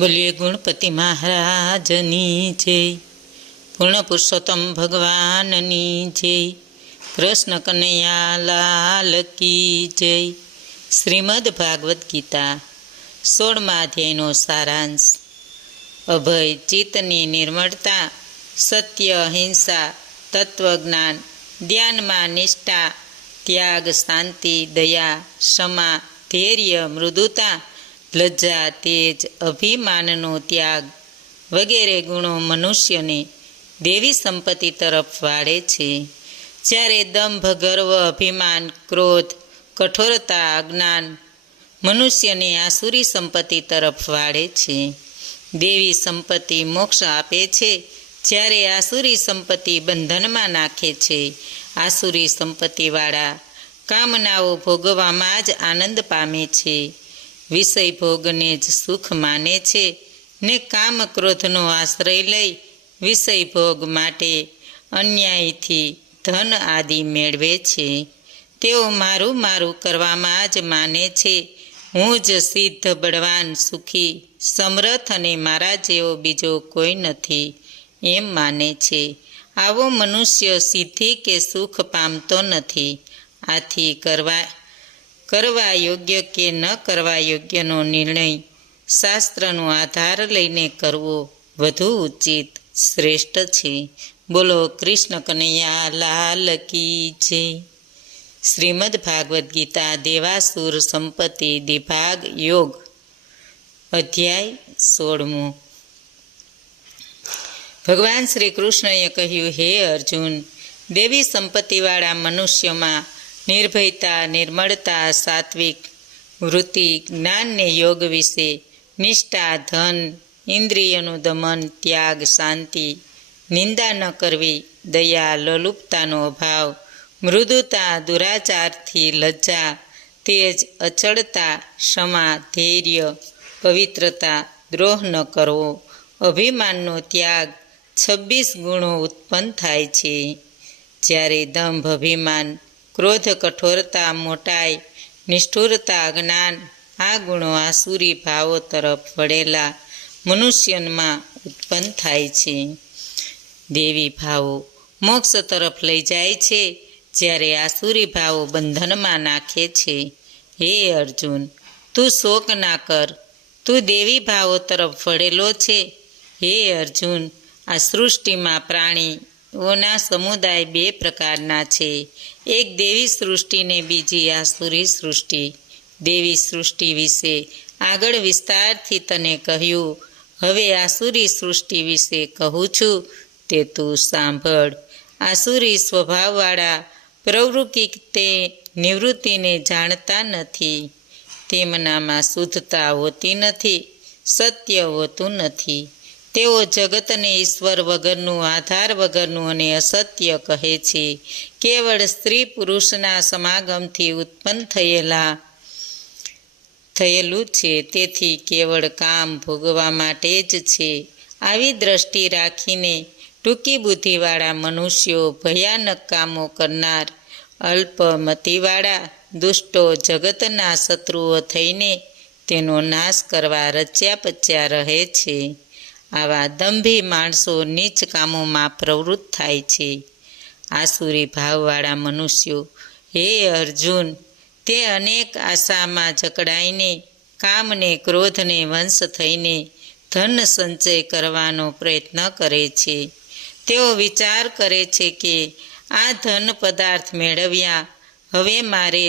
બોલીએ ગુણપતિ મહારાજની જય, પૂર્ણ પુરુષોત્તમ ભગવાનની જય, કૃષ્ણ કનૈયા લાલ કી જય. શ્રીમદ ભાગવદ્ ગીતા 16મા અધ્યાયનો સારાંશ. અભય ચિત્તની નિર્મળતા, સત્ય, અહિંસા, તત્વજ્ઞાન, ધ્યાનમાં નિષ્ઠા, ત્યાગ, શાંતિ, દયા, ક્ષમા, ધૈર્ય, મૃદુતા, લજ્જા, તેજ, અભિમાનનો ત્યાગ વગેરે ગુણો મનુષ્યને દેવી સંપત્તિ તરફ વાળે છે. જ્યારે દંભ, ગર્વ, અભિમાન, ક્રોધ, કઠોરતા, અજ્ઞાન મનુષ્યને આસુરી સંપત્તિ તરફ વાળે છે. દેવી સંપત્તિ મોક્ષ આપે છે, જ્યારે આસુરી સંપત્તિ બંધનમાં નાખે છે. આસુરી સંપત્તિવાળા કામનાઓ ભોગવવામાં જ આનંદ પામે છે, વિષય ભોગને જ સુખ માને છે ને કામ ક્રોધનો આશ્રય લઈ વિષય ભોગ માટે અન્યાયથી ધન આદિ મેળવે છે. તેઓ મારું મારું કરવામાં જ માને છે. હું જ સિદ્ધ, બળવાન, સુખી, સમર્થ અને મારા જેવો બીજો કોઈ નથી એમ માને છે. આવો મનુષ્ય સિદ્ધિ કે સુખ પામતો નથી. આથી કરવા યોગ્ય કે ન કરવા યોગ્યનો નિર્ણય શાસ્ત્રનો આધાર લઈને કરવો વધુ ઉચિત શ્રેષ્ઠ છે. બોલો કૃષ્ણ કનૈયા લાલ કી જય. શ્રીમદ ભાગવદ્ ગીતા દેવાસુર સંપત્તિ દ્વિભાગ યોગ, અધ્યાય 16મો. ભગવાન શ્રી કૃષ્ણએ કહ્યું, હે અર્જુન, દેવી સંપત્તિવાળા મનુષ્યોમાં નિર્ભયતા, નિર્મળતા, સાત્વિક વૃત્તિ, જ્ઞાનને યોગ વિશે, નિષ્ઠા, ધન, ઇન્દ્રિયનું દમન, ત્યાગ, શાંતિ, નિંદા ન કરવી, દયા, લોલુપતાનો અભાવ, મૃદુતા, દુરાચારથી લજ્જા, તેજ, અચળતા, ક્ષમા, ધૈર્ય, પવિત્રતા, દ્રોહ ન કરવો, અભિમાનનો ત્યાગ 26 ગુણો ઉત્પન્ન થાય છે. જ્યારે દંભ, અભિમાન, ક્રોધ, કઠોરતા, મોટાઈ, નિષ્ઠુરતા, જ્ઞાન આ ગુણો આસુરી ભાવો તરફ વળેલા મનુષ્યમાં ઉત્પન્ન થાય છે. દેવી ભાવો મોક્ષ તરફ લઈ જાય છે, જ્યારે આસુરી ભાવો બંધનમાં નાખે છે. હે અર્જુન, તું શોક ના કર, તું દેવી ભાવો તરફ વળેલો છે. હે અર્જુન, આ સૃષ્ટિમાં પ્રાણીઓના સમુદાય 2 પ્રકારના છે, એક દેવી સૃષ્ટિ ને બીજી આસુરી સૃષ્ટિ. દેવી સૃષ્ટિ વિશે આગળ વિસ્તારથી તને કહ્યું, હવે આસુરી સૃષ્ટિ વિશે કહું છું તે તું સાંભળ. આસુરી સ્વભાવવાળા પ્રવૃત્તિ તે નિવૃત્તિને જાણતા નથી, તેમનામાં શુદ્ધતા હોતી નથી, સત્ય હોતું નથી. તેઓ જગતને ઈશ્વર વગરનું, આધાર વગરનું અને અસત્ય કહે છે. કેવળ સ્ત્રી પુરુષના સમાગમથી ઉત્પન્ન થયેલું છે, તેથી કેવળ કામ ભોગવા માટે જ છે. આવી દ્રષ્ટિ રાખીને ટૂંકી બુદ્ધિવાળા મનુષ્યો, ભયાનક કામો કરનાર, અલ્પમતિવાળા દુષ્ટો જગતના શત્રુઓ થઈને તેનો નાશ કરવા રચ્યા પચ્યા રહે છે. આવા દંભી માણસો નીચ કામોમાં પ્રવૃત્ત થાય છે. આસુરી ભાવવાળા મનુષ્યો, હે અર્જુન, તે અનેક આશામાં જકડાઈને, કામને ક્રોધને વંશ થઈને ધન સંચય કરવાનો પ્રયત્ન કરે છે. તેઓ વિચાર કરે છે કે આ ધન પદાર્થ મેળવ્યા, હવે મારે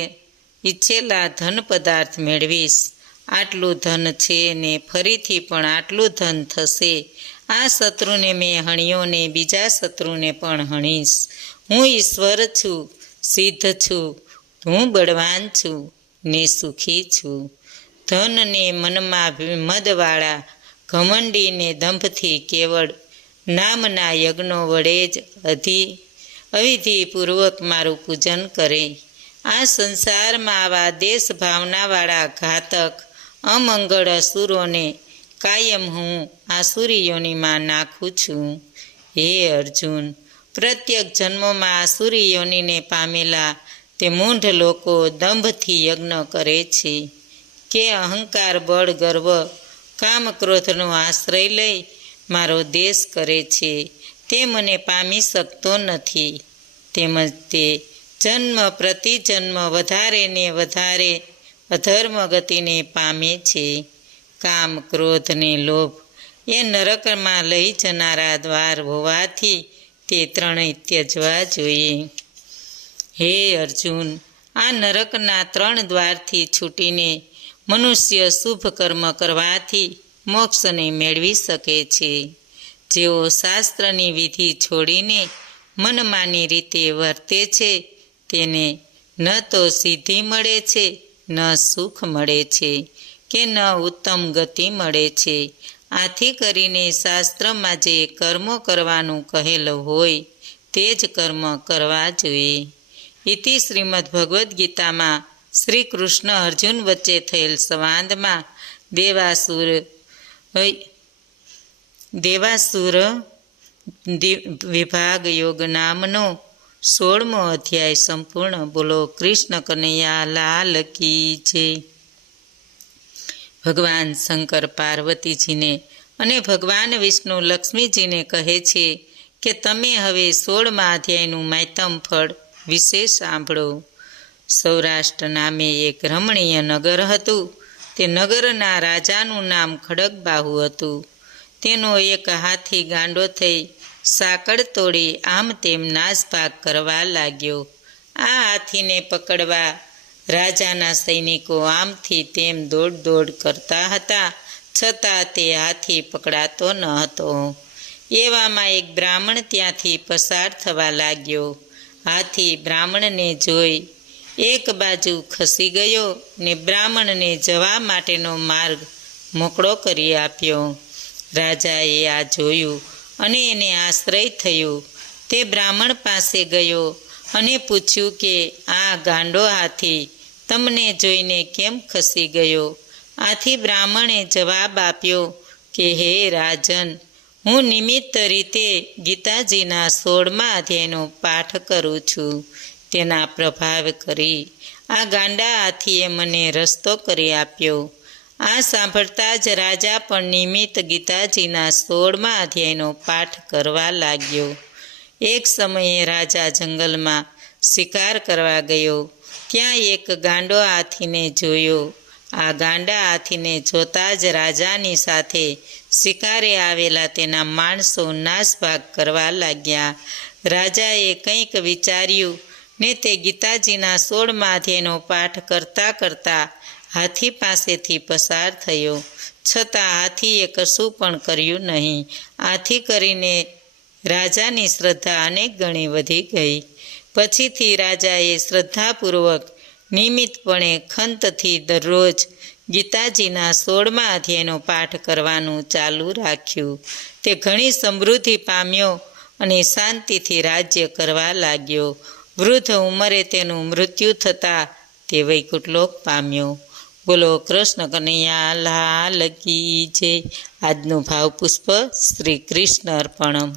ઈચ્છેલા ધન પદાર્થ મેળવીશ. આટલું ધન છે ને ફરીથી પણ આટલું ધન થશે. આ શત્રુને મેં હણ્યો ને બીજા શત્રુને પણ હણીશ. હું ઈશ્વર છું, સિદ્ધ છું, હું બળવાન છું ને સુખી છું. ધન ને મનમાં મદવાળા ઘમંડીને દંભથી કેવળ નામના યજ્ઞો વડે જ અવિધિપૂર્વક મારું પૂજન કરે. આ સંસારમાં આવા દેશ ભાવનાવાળા ઘાતક અમંગળ અસુરોને કાયમ હું આસુરી યોનિમાં નાખું છું. હે અર્જુન, પ્રત્યેક જન્મોમાં આસુરી યોનિને પામેલા તે મૂઢ લોકો દંભથી યજ્ઞ કરે છે કે અહંકાર, બળ, ગર્વ, કામ ક્રોધનો આશ્રય લઈ મારો દેશ કરે છે તે મને પામી શકતો નથી. તેમજ તે જન્મ પ્રતિજન્મ વધારે ને વધારે અધર્મ ગતિને પામે છે. કામ ક્રોધ ને લોભ એ નરકમાં લઈ જનારા દ્વાર હોવાથી તે ત્રણેય ત્યજવા જોઈએ. હે અર્જુન, આ નરકના 3 દ્વારથી છૂટીને મનુષ્ય શુભ કર્મ કરવાથી મોક્ષને મેળવી શકે છે. જેઓ શાસ્ત્રની વિધિ છોડીને મનમાની રીતે વર્તે છે તેને ન તો સિદ્ધિ મળે છે, ન સુખ મળે છે કે ન ઉત્તમ ગતિ મળે છે. આથી કરીને શાસ્ત્રમાં જે કર્મો કરવાનું કહેલું હોય તે જ કર્મ કરવા જોઈએ. ઇતિ શ્રીમદ્ ભગવદ્ ગીતામાં શ્રી કૃષ્ણ અર્જુન વચ્ચે થયેલ સંવાદમાં દેવાસુર વિભાગ યોગ નામનો 16મો અધ્યાય સંપૂર્ણ. બોલો કૃષ્ણ કનૈયા લાલ કી જય. ભગવાન શંકર પાર્વતીજીને અને ભગવાન વિષ્ણુ લક્ષ્મીજીને કહે છે કે તમે હવે 16મા અધ્યાયનું માતમ ફળ વિશે સાંભળો. સૌરાષ્ટ્ર નામે એક રમણીય નગર હતું. તે નગરના રાજાનું નામ ખડગબાહુ હતું. તેનો એક હાથી ગાંડો થઈ સાંકળ તોડી આમ તેમ નાસભાગ કરવા લાગ્યો. આ હાથીને પકડવા રાજાના સૈનિકો આમથી તેમ દોડ કરતા હતા, છતાં તે હાથી પકડાતો ન હતો. એવામાં એક બ્રાહ્મણ ત્યાંથી પસાર થવા લાગ્યો. હાથી બ્રાહ્મણને જોઈ એક બાજુ ખસી ગયો ને બ્રાહ્મણને જવા માટેનો માર્ગ મોકળો કરી આપ્યો. રાજાએ આ જોયું અને એને આશ્રય થયો. તે બ્રાહ્મણ પાસે ગયો અને પૂછ્યું કે આ ગાંડો હાથી તમને જોઈને કેમ ખસી ગયો? આથી બ્રાહ્મણે જવાબ આપ્યો કે હે રાજન, હું નિમિત્ત રીતે ગીતાજીના 16મા અધ્યાયનો પાઠ કરું છું. તેના પ્રભાવ કરી આ ગાંડા હાથીએ મને રસ્તો કરી આપ્યો. આ સાંભળતા જ રાજા પણ નિમિત્ત ગીતાજીના 16મા અધ્યાયનો પાઠ કરવા લાગ્યો. એક સમયે રાજા જંગલમાં શિકાર કરવા ગયો. ત્યાં એક ગાંડો હાથીને જોયો. આ ગાંડા હાથીને જોતા જ રાજાની સાથે શિકારે આવેલા તેના માણસો નાસભાગ કરવા લાગ્યા. રાજાએ કંઈક વિચાર્યું ને તે ગીતાજીના 16મા અધ્યાયનો પાઠ કરતાં કરતાં હાથી પાસેથી પસાર થયો, છતાં હાથીએ કશું પણ કર્યું નહીં. આથી કરીને રાજાની શ્રદ્ધા અનેક ગણી વધી ગઈ. પછીથી રાજાએ શ્રદ્ધાપૂર્વક નિયમિતપણે ખંતથી દરરોજ ગીતાજીના 16મા અધ્યાયનો પાઠ કરવાનું ચાલુ રાખ્યું. તે ઘણી સમૃદ્ધિ પામ્યો અને શાંતિથી રાજ્ય કરવા લાગ્યો. વૃદ્ધ ઉંમરે તેનું મૃત્યુ થતાં તે વૈકુંઠલોક પામ્યો. બોલો કૃષ્ણ કનૈયા લાલ કી જય. આજનું ભાવપુષ્પ શ્રી કૃષ્ણ અર્પણમ.